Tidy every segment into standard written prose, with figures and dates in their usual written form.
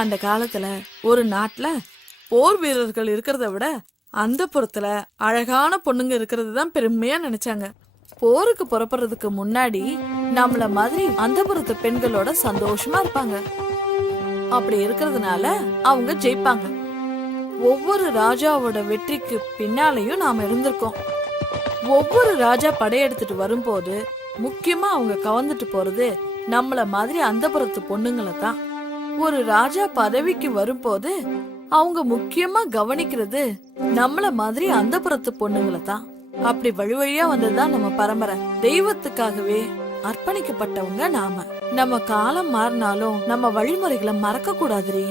அந்த காலத்துல ஒரு நாட்டுல போர் வீரர்கள் இருக்கிறத விட அந்த புறத்துல அழகான பொண்ணுங்க இருக்கிறது தான் பெருமையா நினைச்சாங்க. போருக்கு புறப்படுறதுக்கு முன்னாடி நம்மள மாதிரி அந்த புறத்து பெண்களோட சந்தோஷமா இருப்பாங்க. அப்படி இருக்கிறதுனால அவங்க ஜெயிப்பாங்க. ஒவ்வொரு ராஜாவோட வெற்றிக்கு பின்னாலையும் நாம இருந்திருக்கோம். ஒவ்வொரு ராஜா படையெடுத்துட்டு வரும்போது முக்கியமா அவங்க கவர்ந்துட்டு போறது நம்மள மாதிரி அந்த புறத்து பொண்ணுங்களை தான். ஒரு ராஜா பதவிக்கு வரும்போது அவங்க முக்கியமா கவனிக்கிறது நம்மள மாதிரி அந்த புறத்து பொண்ணுங்களை தான். அப்படி வழி வழியா வந்ததுதான் நம்ம பரம்பரை. தெய்வத்துக்காகவே அர்ப்பணிக்கப்பட்டவங்க நாம. நம்ம காலம் மாறினாலும் நம்ம வழிமுறைகளை மறக்க கூடாதுரி.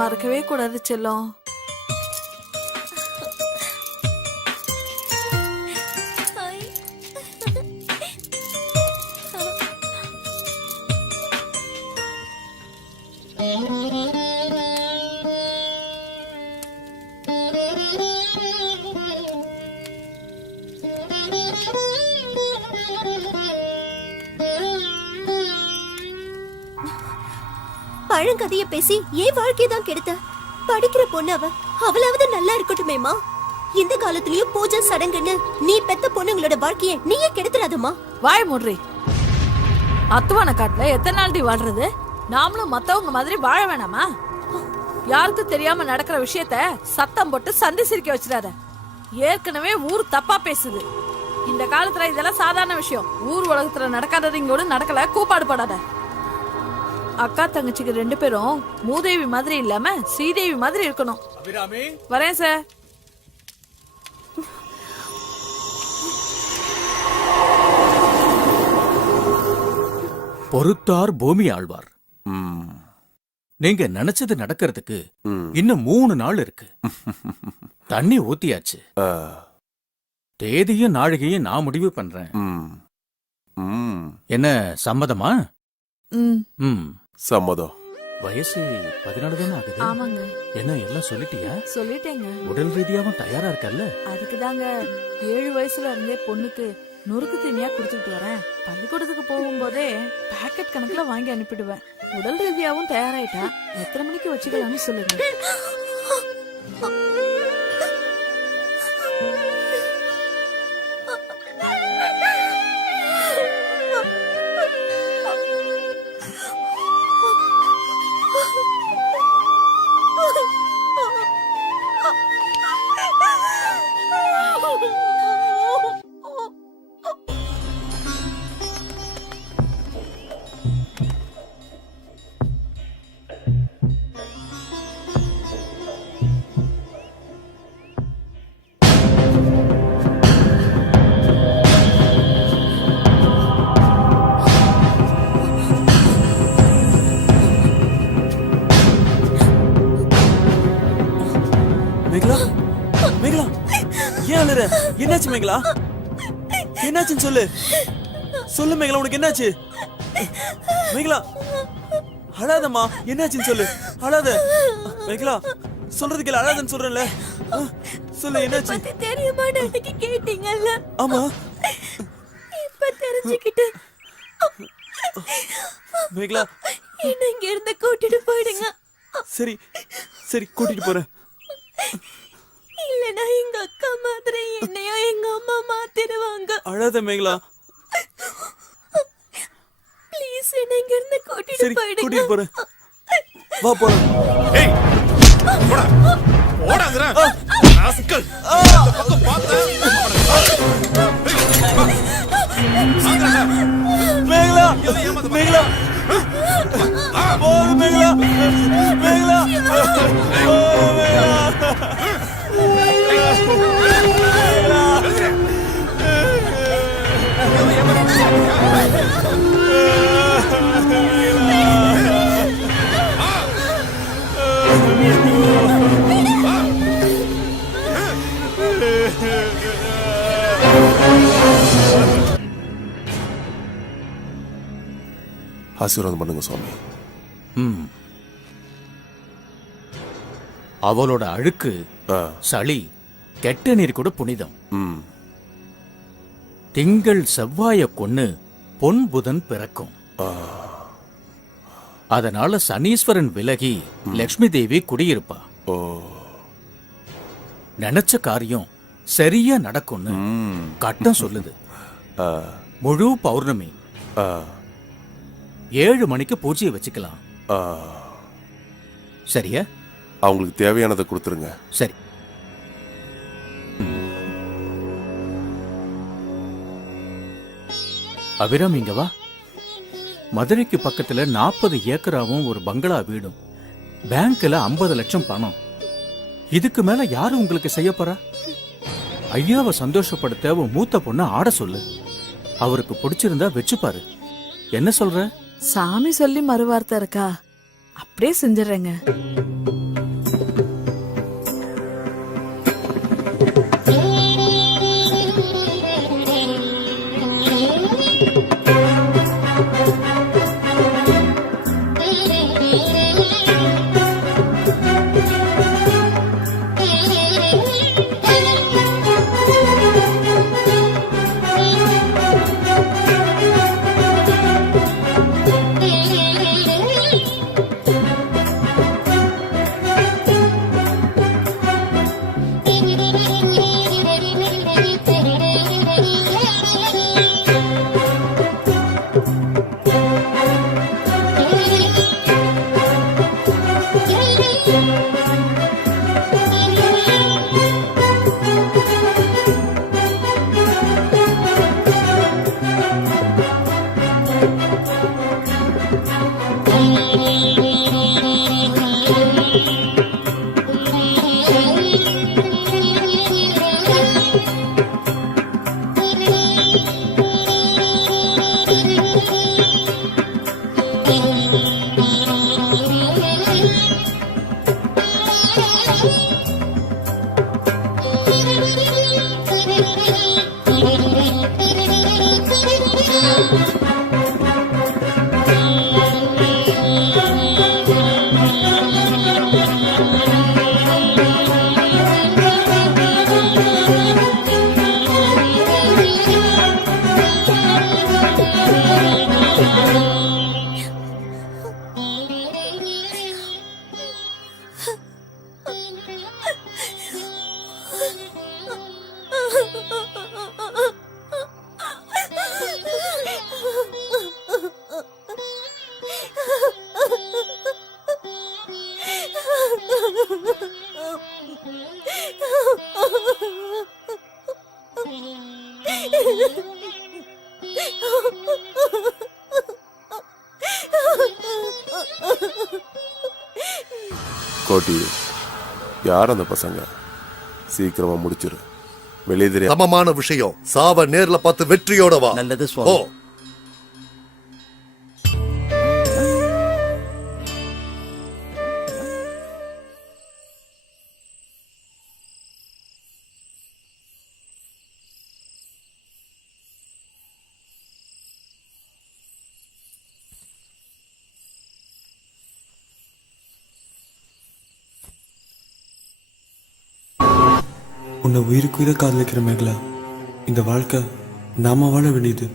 மறக்கவே கூடாது செல்லம். பழங்கதைய பேசி ஏன் வாழ்க்கையதான் கெடுத்த? படிக்கிற பொண்ணு அவளாவது நல்லா இருக்கட்டுமேமா. இந்த காலத்திலயும் பூஜை சடங்குன்னு நீ பெத்த பொண்ணுங்களோட வாழ்க்கைய நீயே கெடுத்துறாதம்மா. வாய் மூடுறி. அத்துவான காட்டுல எத்தனை நாள் வாழ்றது? நாமளும் மத்தவங்க மாதிரி வாழ வேணாமா? யாருக்கு தெரியாம நடக்கிற விஷயத்த சத்தம் போட்டு சந்தி சிரிக்க வச்சிடாத. ஏற்கனவே ஊர் தப்பா பேசுது. இந்த காலத்துல இதெல்லாம் சாதாரண விஷயம். ஊர் உலகத்துல நடக்காதது இங்கோடு நடக்கல. கூப்பாடு படாத. அக்கா தங்கச்சிக்கு 2 பேரும் மூதேவி மாதிரி இல்லாம ஸ்ரீதேவி மாதிரி இருக்கணும். வரேன் சார். பொறுத்தார் பூமி ஆழ்வார். நீங்க நினைச்சது நடக்கிறதுக்கு இன்னும் 3 நாள் இருக்கு. தண்ணி ஊத்தியாச்சு. தேதியும் நாழிகையும் நான் முடிவு பண்றேன். என்ன சம்மதமா? சம்மதம். வயசு 14 தானே ஆகுது. ஆமாங்க. என்ன எல்லாம் சொல்லிட்டியா? சொல்லிட்டேங்க. உடல் ரீதியாவும் தயாரா இருக்கல்ல? அதுக்குதாங்க 7 வயசுல இருந்தே பொண்ணுக்கு நொறுக்கு தீனியா குடுத்துட்டு வரேன். பள்ளிக்கூடத்துக்கு போகும்போதே பாக்கெட் கணக்குல வாங்கி அனுப்பிடுவேன். உடல் ரீதியாவும் தயாராயிட்டா எத்தனை மணிக்கு வச்சுக்கலாம்னு சொல்லுங்க. என்னாச்சு மேகலா? என்னாச்சுன்னு சொல்லு. சொல்லு மேகலா, உனக்கு என்னாச்சு? மேகலா அழாதம்மா. என்னாச்சுன்னு சொல்லு. அழாத மேகலா. சொல்றது கேளு. அழாதன்னு சொல்றேன்ல. சொல்லு என்னாச்சு? தெரியுமா எனக்கு கேட்டீங்கல்ல? ஆமா. இப்ப தெரிஞ்சுக்கிட்டு மேகலா என்ன இங்க இருந்து கூட்டிட்டு போயிடுங்க. சரி சரி கூட்டிட்டு போறேன். இல்லனா எங்க அக்கா மாதிரி என்னையும் எங்க அம்மா மாத்திடுவாங்க. அழாத மேகலா. ப்ளீஸ் என்ன இங்க இருந்து கூட்டிட்டு போயிடுங்க. கூட்டிட்டு போறேன். வா போறோம். ஏய் போடா போடாங்கற ராஸ்கல். அந்த பக்கம் பாத்து மேகலா மேகலா போடு மேகலா மேகலா ஆசீர்வாதம் பண்ணுங்க சுவாமி. அவளோட அழுக்கு, சளி, கெட்ட நீர் கூட புனிதம். திங்கள் செவ்வாய கொன்னு பொன் புதன் பிறக்கும். அதனால சனீஸ்வரன் விலகி லக்ஷ்மி தேவி குடியிருப்பா. ஓ. நினைச்ச காரியம் சரியா நடக்கும்னு கட்டம் சொல்லுது. ஆ. முழு பௌர்ணமி ஆ. 7 மணிக்கு பூஜையை வச்சுக்கலாம். ஆ. சரியா? அவங்களுக்கு தேவையானதை கொடுத்துருங்க. சரி. அபிராம், இங்க வா. மதுரைக்கு பக்கத்துல 40 ஏக்கராவும் ஒரு பங்களா வீடும், பேங்க்ல 50 லட்சம் பணம். இதுக்கு மேல யாரு உங்களுக்கு செய்ய போறா? ஐயாவை சந்தோஷப்படுத்த உன் மூத்த பொண்ணு ஆட சொல்லு. அவருக்கு பிடிச்சிருந்தா வச்சுப்பாரு. என்ன சொல்ற? சாமி சொல்லி மறுவார்த்தை இருக்கா? அப்படியே செஞ்சிடறேங்க. கோட்டி, யார் அந்த பசங்க? சீக்கிரமா முடிச்சிரு. வெளியே தெரியும். சமமான விஷயம். சாவ நேர்ல பார்த்து வெற்றியோட வா. நல்லது ஓ. சுவாமி. உன்னை உயிருக்குயிர காதலிக்கிற மேகலா, இந்த வாழ்க்கை நாம வாழ வேண்டியது.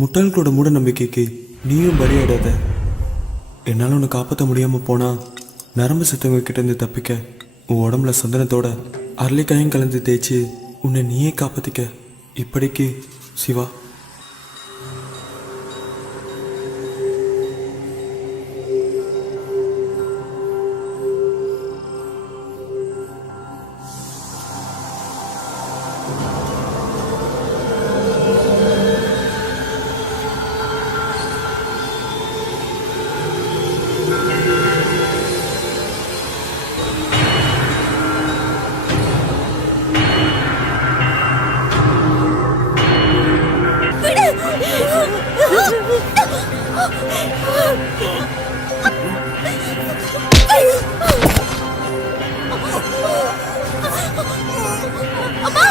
முட்டாள்களோட மூட நம்பிக்கைக்கு நீயும் பலியாடாத. என்னால் உன்னை காப்பாற்ற முடியாமல் போனா நரம்பு சத்தவங்க கிட்ட இருந்து தப்பிக்க உன் உடம்புல சந்தனத்தோட அரளிக்காயும் கலந்து தேய்ச்சி உன்னை நீயே காப்பாற்றிக்க. இப்படிக்கு சிவா. அம்மா!